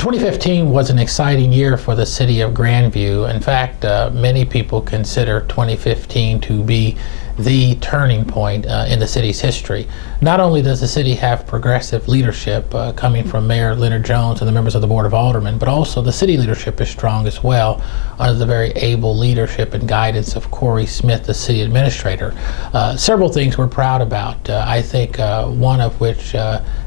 2015 was an exciting year for the city of Grandview. In fact, many people consider 2015 to be the turning point in the city's history. Not only does the city have progressive leadership coming from Mayor Leonard Jones and the members of the Board of Aldermen, but also the city leadership is strong as well under the very able leadership and guidance of Corey Smith, the city administrator. Several things we're proud about. I think one of which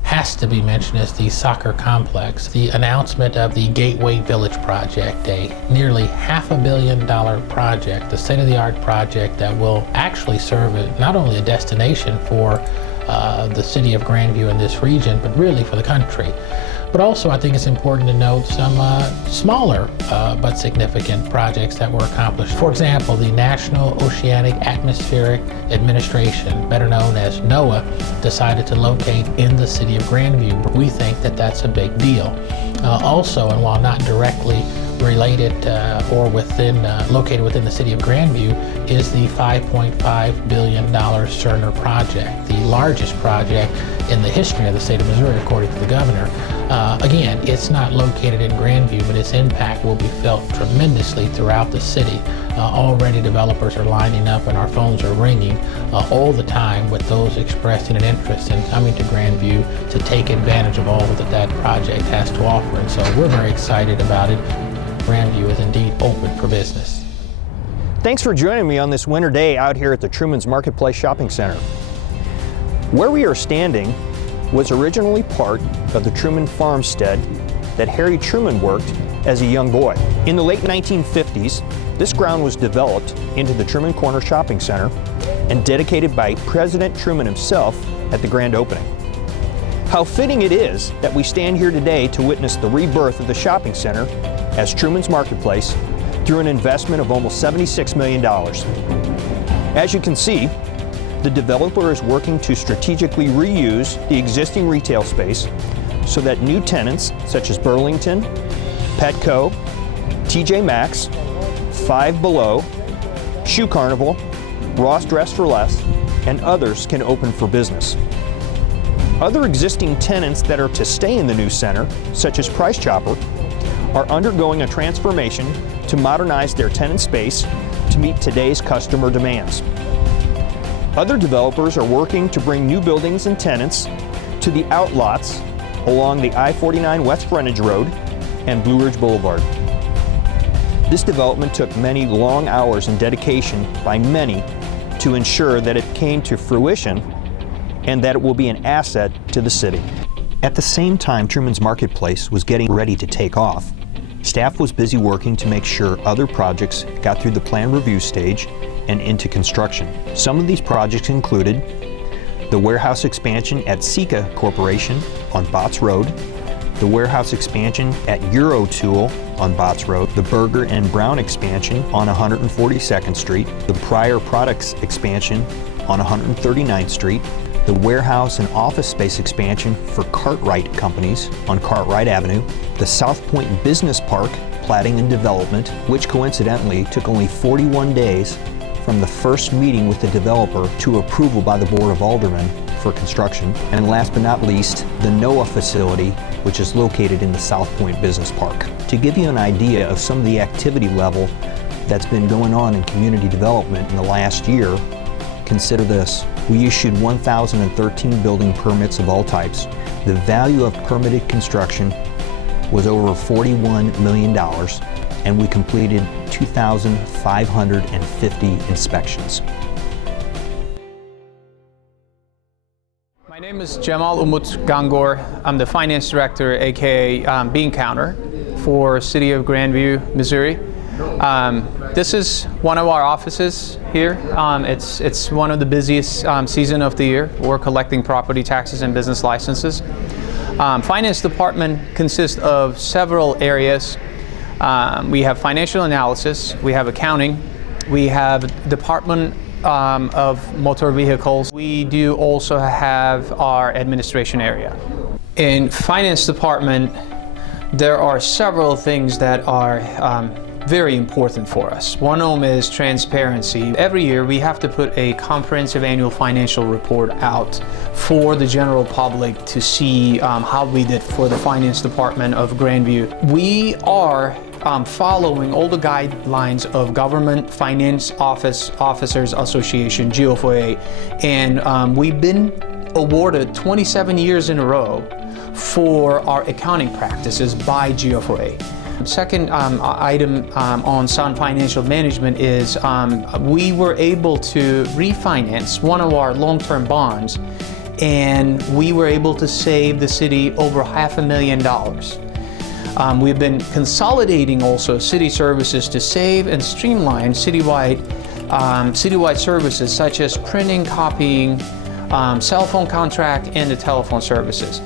has to be mentioned is the soccer complex. The announcement of the Gateway Village project, a nearly $500 million project, a state-of-the-art project that will actually serve not only a destination for the city of Grandview in this region, but really for the country. But also I think it's important to note some smaller but significant projects that were accomplished. For example, the National Oceanic Atmospheric Administration, better known as NOAA, decided to locate in the city of Grandview. We think that that's a big deal. Also, and while not directly related or located within the city of Grandview, is the $5.5 billion Cerner project, the largest project in the history of the state of Missouri, according to the governor. Again, it's not located in Grandview, but its impact will be felt tremendously throughout the city. Already developers are lining up and our phones are ringing all the time with those expressing an interest in coming to Grandview to take advantage of all that project has to offer. And so we're very excited about it. Grandview is indeed open for business. Thanks for joining me on this winter day out here at the Truman's Marketplace Shopping Center. Where we are standing was originally part of the Truman farmstead that Harry Truman worked as a young boy. In the late 1950s, this ground was developed into the Truman Corner Shopping Center and dedicated by President Truman himself at the grand opening. How fitting it is that we stand here today to witness the rebirth of the shopping center as Truman's Marketplace through an investment of almost $76 million. As you can see, the developer is working to strategically reuse the existing retail space so that new tenants such as Burlington, Petco, TJ Maxx, Five Below, Shoe Carnival, Ross Dress for Less, and others can open for business. Other existing tenants that are to stay in the new center, such as Price Chopper, are undergoing a transformation to modernize their tenant space to meet today's customer demands. Other developers are working to bring new buildings and tenants to the outlots along the I-49 West Frontage Road and Blue Ridge Boulevard. This development took many long hours and dedication by many to ensure that it came to fruition and that it will be an asset to the city. At the same time Truman's Marketplace was getting ready to take off, staff was busy working to make sure other projects got through the plan review stage and into construction. Some of these projects included the warehouse expansion at Sotc Corporation on Botts Road, the warehouse expansion at Eurotool on Botts Road, the Burger and Brown expansion on 142nd Street, the Pryor Products expansion on 139th Street, the warehouse and office space expansion for Cartwright Companies on Cartwright Avenue, the South Point Business Park platting and development, which coincidentally took only 41 days from the first meeting with the developer to approval by the Board of Aldermen for construction. And last but not least, the NOAA facility, which is located in the South Point Business Park. To give you an idea of some of the activity level that's been going on in community development in the last year, consider this. We issued 1,013 building permits of all types. The value of permitted construction was over $41 million, and we completed 2,550 inspections. My name is Jamal Umut Gangor. I'm the finance director, aka Bean Counter, for City of Grandview, Missouri. This is one of our offices here. It's one of the busiest season of the year. We're collecting property taxes and business licenses. Finance department consists of several areas. We have financial analysis, we have accounting, we have department of motor vehicles. We do also have our administration area. In finance department, there are several things that are very important for us. One of them is transparency. Every year we have to put a comprehensive annual financial report out for the general public to see how we did for the finance department of Grandview. We are following all the guidelines of Government Finance Officers Association, GFOA, and we've been awarded 27 years in a row for our accounting practices by GFOA. Second item on sound financial management is we were able to refinance one of our long-term bonds, and we were able to save the city over $500,000. We've been consolidating also city services to save and streamline citywide services such as printing, copying, cell phone contract, and the telephone services.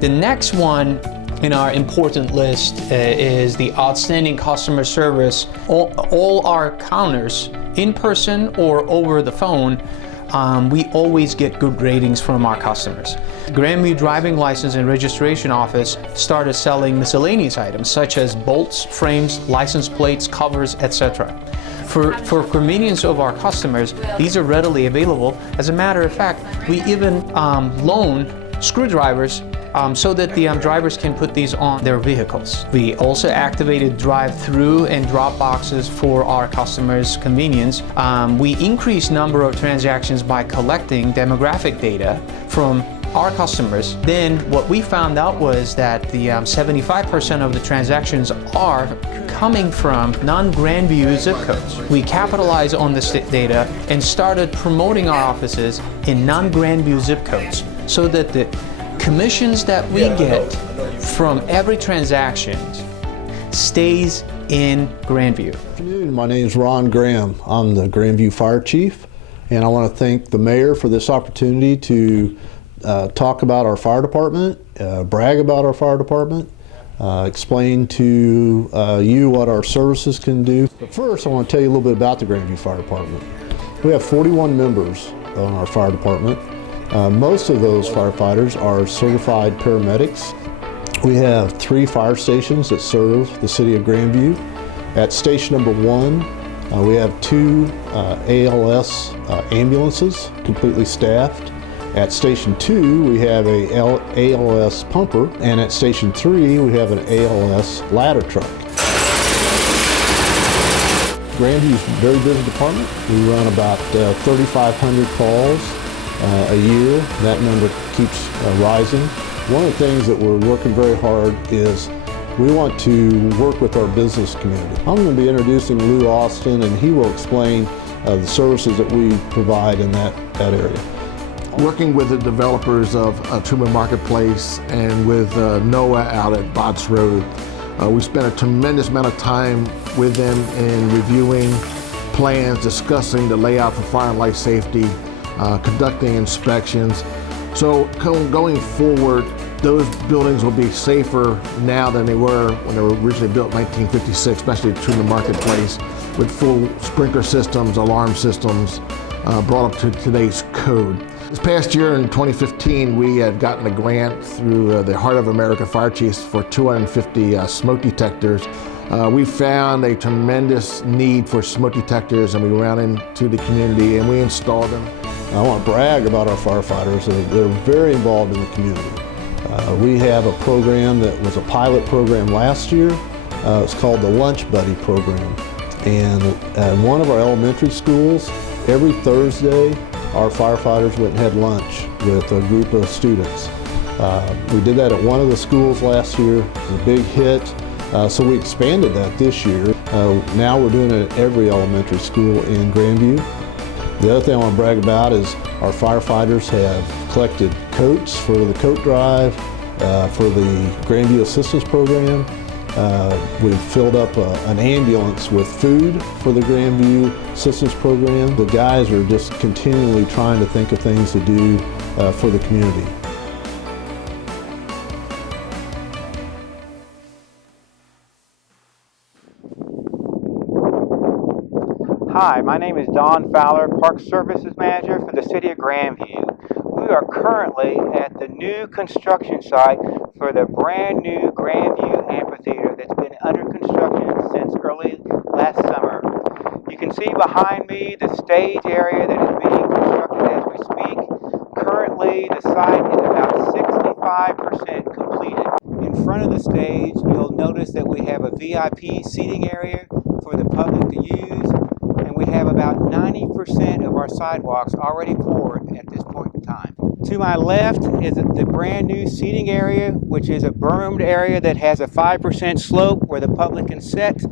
The next one in our important list is the outstanding customer service. All our counters, in person or over the phone, we always get good ratings from our customers. Grandview Driving License and Registration Office started selling miscellaneous items such as bolts, frames, license plates, covers, etc. For convenience of our customers, these are readily available. As a matter of fact, we even loan screwdrivers so that the drivers can put these on their vehicles. We also activated drive-through and drop boxes for our customers' convenience. We increased number of transactions by collecting demographic data from our customers. Then what we found out was that the 75% of the transactions are coming from non-Grandview zip codes. We capitalized on this data and started promoting our offices in non-Grandview zip codes so that the commissions that we get from every transaction stays in Grandview. Good afternoon. My name is Ron Graham. I'm the Grandview Fire Chief, and I want to thank the Mayor for this opportunity to talk about our fire department, brag about our fire department, explain to you what our services can do. But first, I want to tell you a little bit about the Grandview Fire Department. We have 41 members on our fire department. Most of those firefighters are certified paramedics. We have 3 fire stations that serve the city of Grandview. At station number 1, we have 2 ALS ambulances, completely staffed. At station 2, we have a ALS pumper, and at station 3, we have an ALS ladder truck. Grandview's a very busy department. We run about 3,500 calls a year. That number keeps rising. One of the things that we're working very hard is we want to work with our business community. I'm going to be introducing Lou Austin, and he will explain the services that we provide in that area. Working with the developers of Truman Marketplace and with NOAA out at Botts Road, we spent a tremendous amount of time with them in reviewing plans, discussing the layout for fire and life safety, conducting inspections. So going forward, those buildings will be safer now than they were when they were originally built in 1956, especially Truman Marketplace, with full sprinkler systems, alarm systems, brought up to today's code. This past year in 2015, we had gotten a grant through the Heart of America Fire Chiefs for 250 smoke detectors. We found a tremendous need for smoke detectors, and we ran into the community and we installed them. I want to brag about our firefighters. They're very involved in the community. We have a program that was a pilot program last year. It's called the Lunch Buddy program. And at one of our elementary schools, every Thursday, our firefighters went and had lunch with a group of students. We did that at one of the schools last year. It was a big hit. So we expanded that this year. Now we're doing it at every elementary school in Grandview. The other thing I want to brag about is our firefighters have collected coats for the coat drive, for the Grandview Assistance Program. We've filled up an ambulance with food for the Grandview Assistance Program. The guys are just continually trying to think of things to do for the community. Hi, my name is Don Fowler, Park Services Manager for the City of Grandview. We are currently at the new construction site for the brand new Grandview Amphitheater that's been under construction since behind me the stage area that is being constructed as we speak. Currently, the site is about 65% completed. In front of the stage, you'll notice that we have a VIP seating area for the public to use, and we have about 90% of our sidewalks already poured at this point in time. To my left is the brand new seating area, which is a bermed area that has a 5% slope where the public can sit.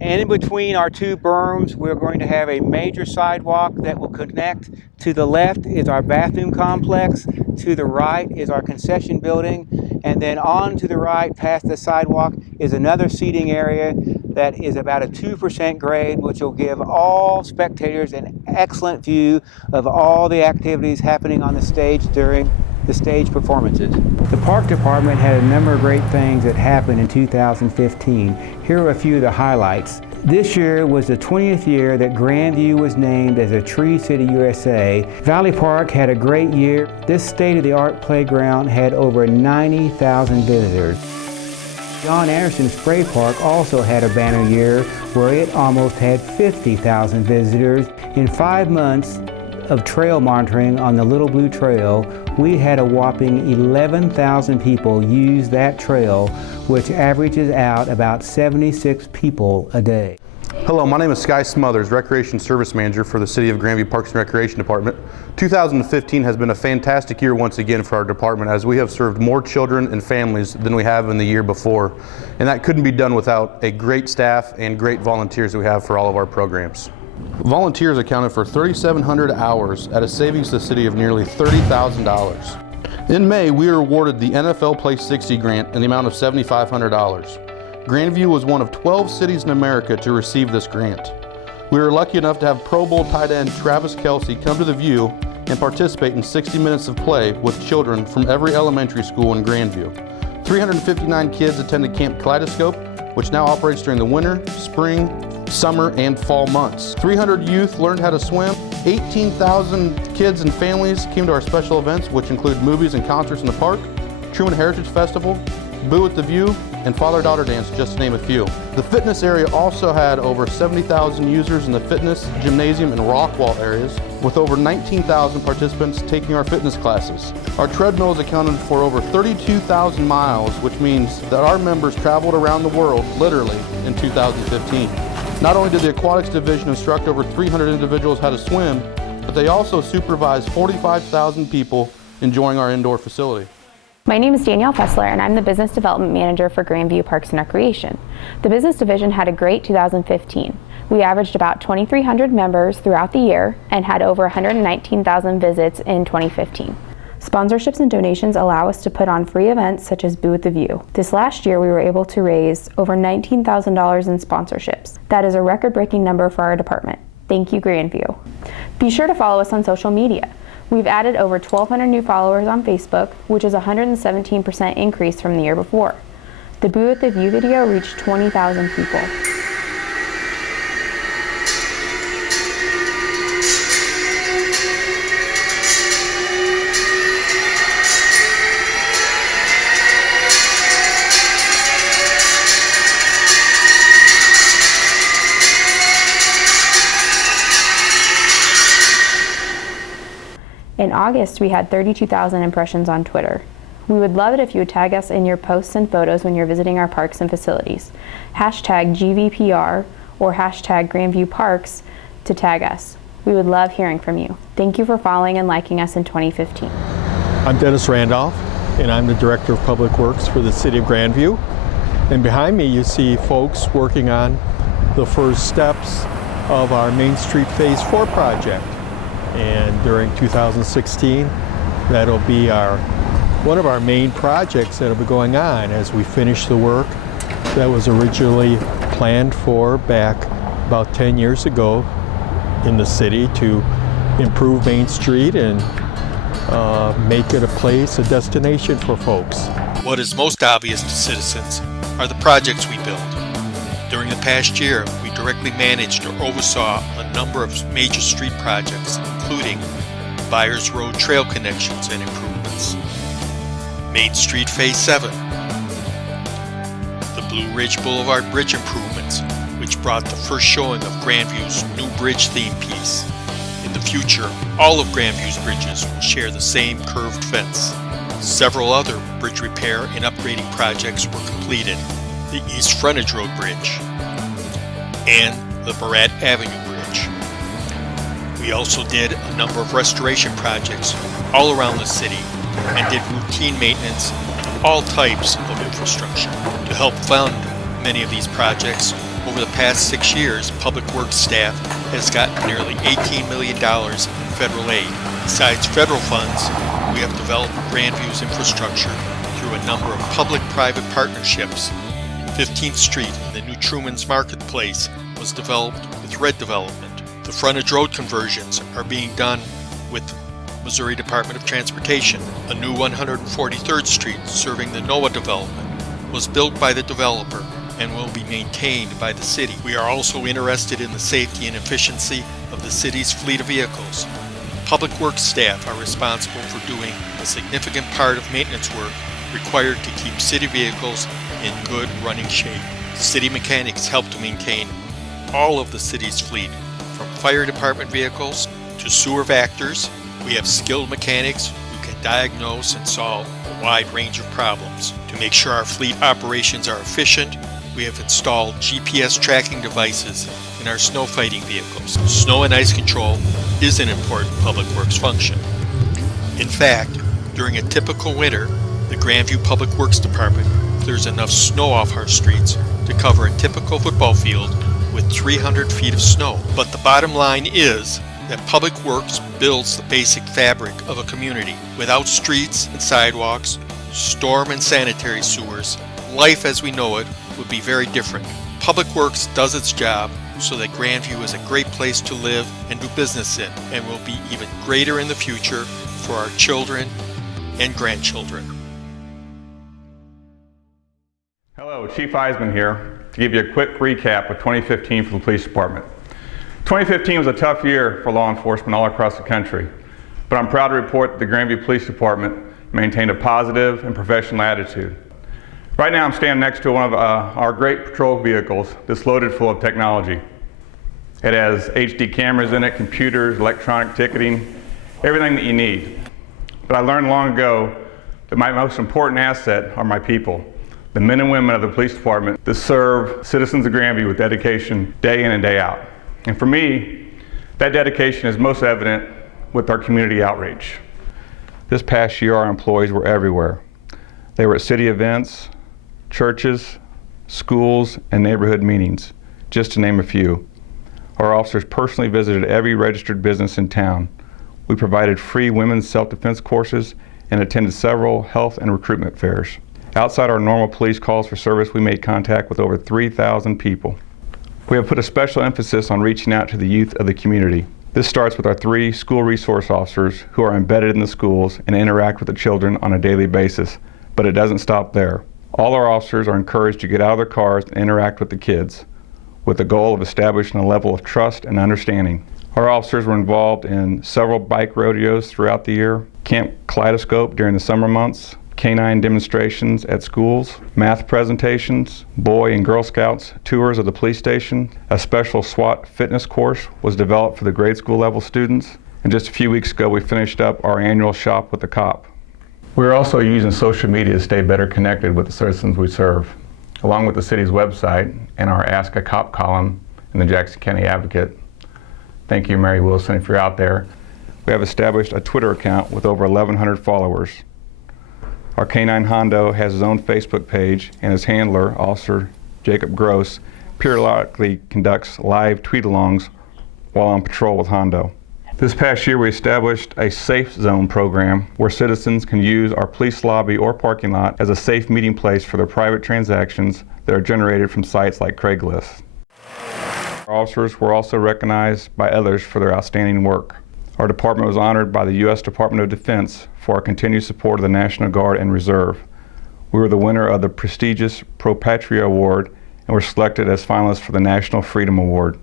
And in between our two berms, we're going to have a major sidewalk that will connect. To the left is our bathroom complex. To the right is our concession building. And then on to the right, past the sidewalk, is another seating area that is about a 2% grade, which will give all spectators an excellent view of all the activities happening on the stage during the stage performances. The park department had a number of great things that happened in 2015. Here are a few of the highlights. This year was the 20th year that Grandview was named as a Tree City USA. Valley Park had a great year. This state-of-the-art playground had over 90,000 visitors. John Anderson Spray Park also had a banner year where it almost had 50,000 visitors. In 5 months of trail monitoring on the Little Blue Trail, we had a whopping 11,000 people use that trail, which averages out about 76 people a day. Hello, my name is Sky Smothers, Recreation Service Manager for the City of Grandview Parks and Recreation Department. 2015 has been a fantastic year once again for our department, as we have served more children and families than we have in the year before. And that couldn't be done without a great staff and great volunteers that we have for all of our programs. Volunteers accounted for 3,700 hours at a savings to the city of nearly $30,000. In May, we were awarded the NFL Play 60 grant in the amount of $7,500. Grandview was one of 12 cities in America to receive this grant. We were lucky enough to have Pro Bowl tight end Travis Kelce come to the View and participate in 60 minutes of play with children from every elementary school in Grandview. 359 kids attended Camp Kaleidoscope, which now operates during the winter, spring, summer, and fall months. 300 youth learned how to swim. 18,000 kids and families came to our special events, which include movies and concerts in the park, Truman Heritage Festival, Boo at the View, and Father-Daughter Dance, just to name a few. The fitness area also had over 70,000 users in the fitness, gymnasium, and rock wall areas, with over 19,000 participants taking our fitness classes. Our treadmills accounted for over 32,000 miles, which means that our members traveled around the world, literally, in 2015. Not only did the Aquatics Division instruct over 300 individuals how to swim, but they also supervised 45,000 people enjoying our indoor facility. My name is Danielle Fessler, and I'm the Business Development Manager for Grandview Parks and Recreation. The Business Division had a great 2015. We averaged about 2,300 members throughout the year and had over 119,000 visits in 2015. Sponsorships and donations allow us to put on free events such as Boo at the View. This last year, we were able to raise over $19,000 in sponsorships. That is a record-breaking number for our department. Thank you, Grandview. Be sure to follow us on social media. We've added over 1,200 new followers on Facebook, which is a 117% increase from the year before. The Boo at the View video reached 20,000 people. In August, we had 32,000 impressions on Twitter. We would love it if you would tag us in your posts and photos when you're visiting our parks and facilities. Hashtag GVPR or hashtag Grandview Parks to tag us. We would love hearing from you. Thank you for following and liking us in 2015. I'm Dennis Randolph, and I'm the Director of Public Works for the City of Grandview. And behind me you see folks working on the first steps of our Main Street Phase 4 project. And during 2016, that'll be one of our main projects that'll be going on as we finish the work that was originally planned for back about 10 years ago in the city to improve Main Street and make it a destination for folks. What is most obvious to citizens are the projects we build. During the past year, we directly managed or oversaw a number of major street projects, including Byers Road trail connections and improvements, Main Street Phase 7, the Blue Ridge Boulevard Bridge improvements, which brought the first showing of Grandview's new bridge theme piece. In the future, all of Grandview's bridges will share the same curved fence. Several other bridge repair and upgrading projects were completed. The East Frontage Road Bridge and the Barat Avenue Bridge. We also did a number of restoration projects all around the city and did routine maintenance of all types of infrastructure. To help fund many of these projects, over the past 6 years, Public Works staff has gotten nearly $18 million in federal aid. Besides federal funds, we have developed Grandview's infrastructure through a number of public-private partnerships. 15th Street and the new Truman Marketplace was developed with Red Development. The frontage road conversions are being done with the Missouri Department of Transportation. A new 143rd Street serving the NOAA development was built by the developer and will be maintained by the city. We are also interested in the safety and efficiency of the city's fleet of vehicles. Public Works staff are responsible for doing a significant part of maintenance work required to keep city vehicles in good running shape. City mechanics help to maintain all of the city's fleet, from fire department vehicles to sewer vectors. We have skilled mechanics who can diagnose and solve a wide range of problems. To make sure our fleet operations are efficient, we have installed GPS tracking devices in our snow fighting vehicles. Snow and ice control is an important public works function. In fact, during a typical winter, the Grandview Public Works Department clears enough snow off our streets to cover a typical football field with 300 feet of snow. But the bottom line is that Public Works builds the basic fabric of a community. Without streets and sidewalks, storm and sanitary sewers, life as we know it would be very different. Public Works does its job so that Grandview is a great place to live and do business in, and will be even greater in the future for our children and grandchildren. Hello, Chief Eisman here to give you a quick recap of 2015 for the police department. 2015 was a tough year for law enforcement all across the country, but I'm proud to report that the Grandview Police Department maintained a positive and professional attitude. Right now I'm standing next to one of our great patrol vehicles that's loaded full of technology. It has HD cameras in it, computers, electronic ticketing, everything that you need. But I learned long ago that my most important asset are my people, the men and women of the police department that serve citizens of Grandview with dedication day in and day out. And for me, that dedication is most evident with our community outreach. This past year, our employees were everywhere. They were at city events, churches, schools, and neighborhood meetings, just to name a few. Our officers personally visited every registered business in town. We provided free women's self-defense courses and attended several health and recruitment fairs. Outside our normal police calls for service, we made contact with over 3,000 people. We have put a special emphasis on reaching out to the youth of the community. This starts with our 3 school resource officers who are embedded in the schools and interact with the children on a daily basis, but it doesn't stop there. All our officers are encouraged to get out of their cars and interact with the kids, with the goal of establishing a level of trust and understanding. Our officers were involved in several bike rodeos throughout the year, Camp Kaleidoscope during the summer months, canine demonstrations at schools, math presentations, Boy and Girl Scouts tours of the police station. A special SWAT fitness course was developed for the grade school level students. And just a few weeks ago, we finished up our annual Shop with the Cop. We're also using social media to stay better connected with the citizens we serve, along with the city's website and our Ask a Cop column in the Jackson County Advocate. Thank you, Mary Wilson, if you're out there. We have established a Twitter account with over 1,100 followers. Our Canine Hondo has his own Facebook page, and his handler, Officer Jacob Gross, periodically conducts live tweet-alongs while on patrol with Hondo. This past year, we established a Safe Zone program where citizens can use our police lobby or parking lot as a safe meeting place for their private transactions that are generated from sites like Craigslist. Our officers were also recognized by others for their outstanding work. Our department was honored by the U.S. Department of Defense for our continued support of the National Guard and Reserve. We were the winner of the prestigious Pro Patria Award and were selected as finalists for the National Freedom Award.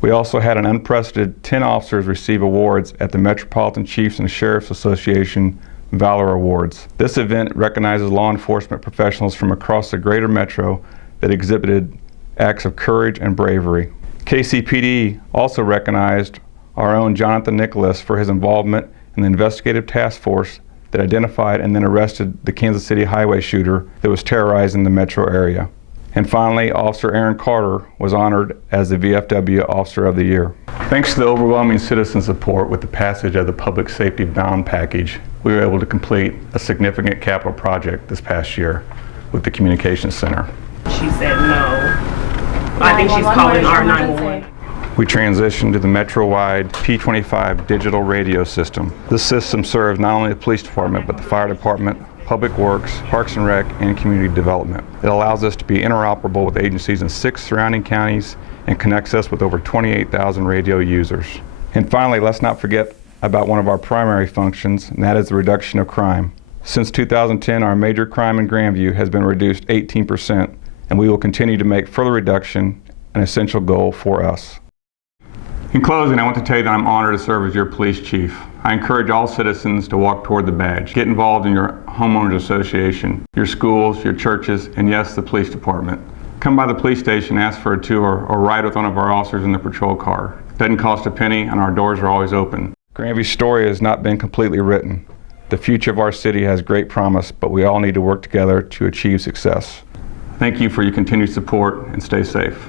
We also had an unprecedented 10 officers receive awards at the Metropolitan Chiefs and Sheriffs Association Valor Awards. This event recognizes law enforcement professionals from across the greater metro that exhibited acts of courage and bravery. KCPD also recognized our own Jonathan Nicholas for his involvement in the investigative task force that identified and then arrested the Kansas City highway shooter that was terrorizing the metro area. And finally, Officer Aaron Carter was honored as the VFW Officer of the Year. Thanks to the overwhelming citizen support with the passage of the Public Safety Bond Package, we were able to complete a significant capital project this past year with the Communications Center. She said no. I think she's calling our 911. We transitioned to the metro-wide P25 digital radio system. This system serves not only the police department, but the fire department, Public Works, Parks and Rec, and community development. It allows us to be interoperable with agencies in 6 surrounding counties and connects us with over 28,000 radio users. And finally, let's not forget about one of our primary functions, and that is the reduction of crime. Since 2010, our major crime in Grandview has been reduced 18%, and we will continue to make further reduction an essential goal for us. In closing, I want to tell you that I'm honored to serve as your police chief. I encourage all citizens to walk toward the badge. Get involved in your homeowners association, your schools, your churches, and yes, the police department. Come by the police station, ask for a tour, or ride with one of our officers in the patrol car. It doesn't cost a penny, and our doors are always open. Grandview's story has not been completely written. The future of our city has great promise, but we all need to work together to achieve success. Thank you for your continued support, and stay safe.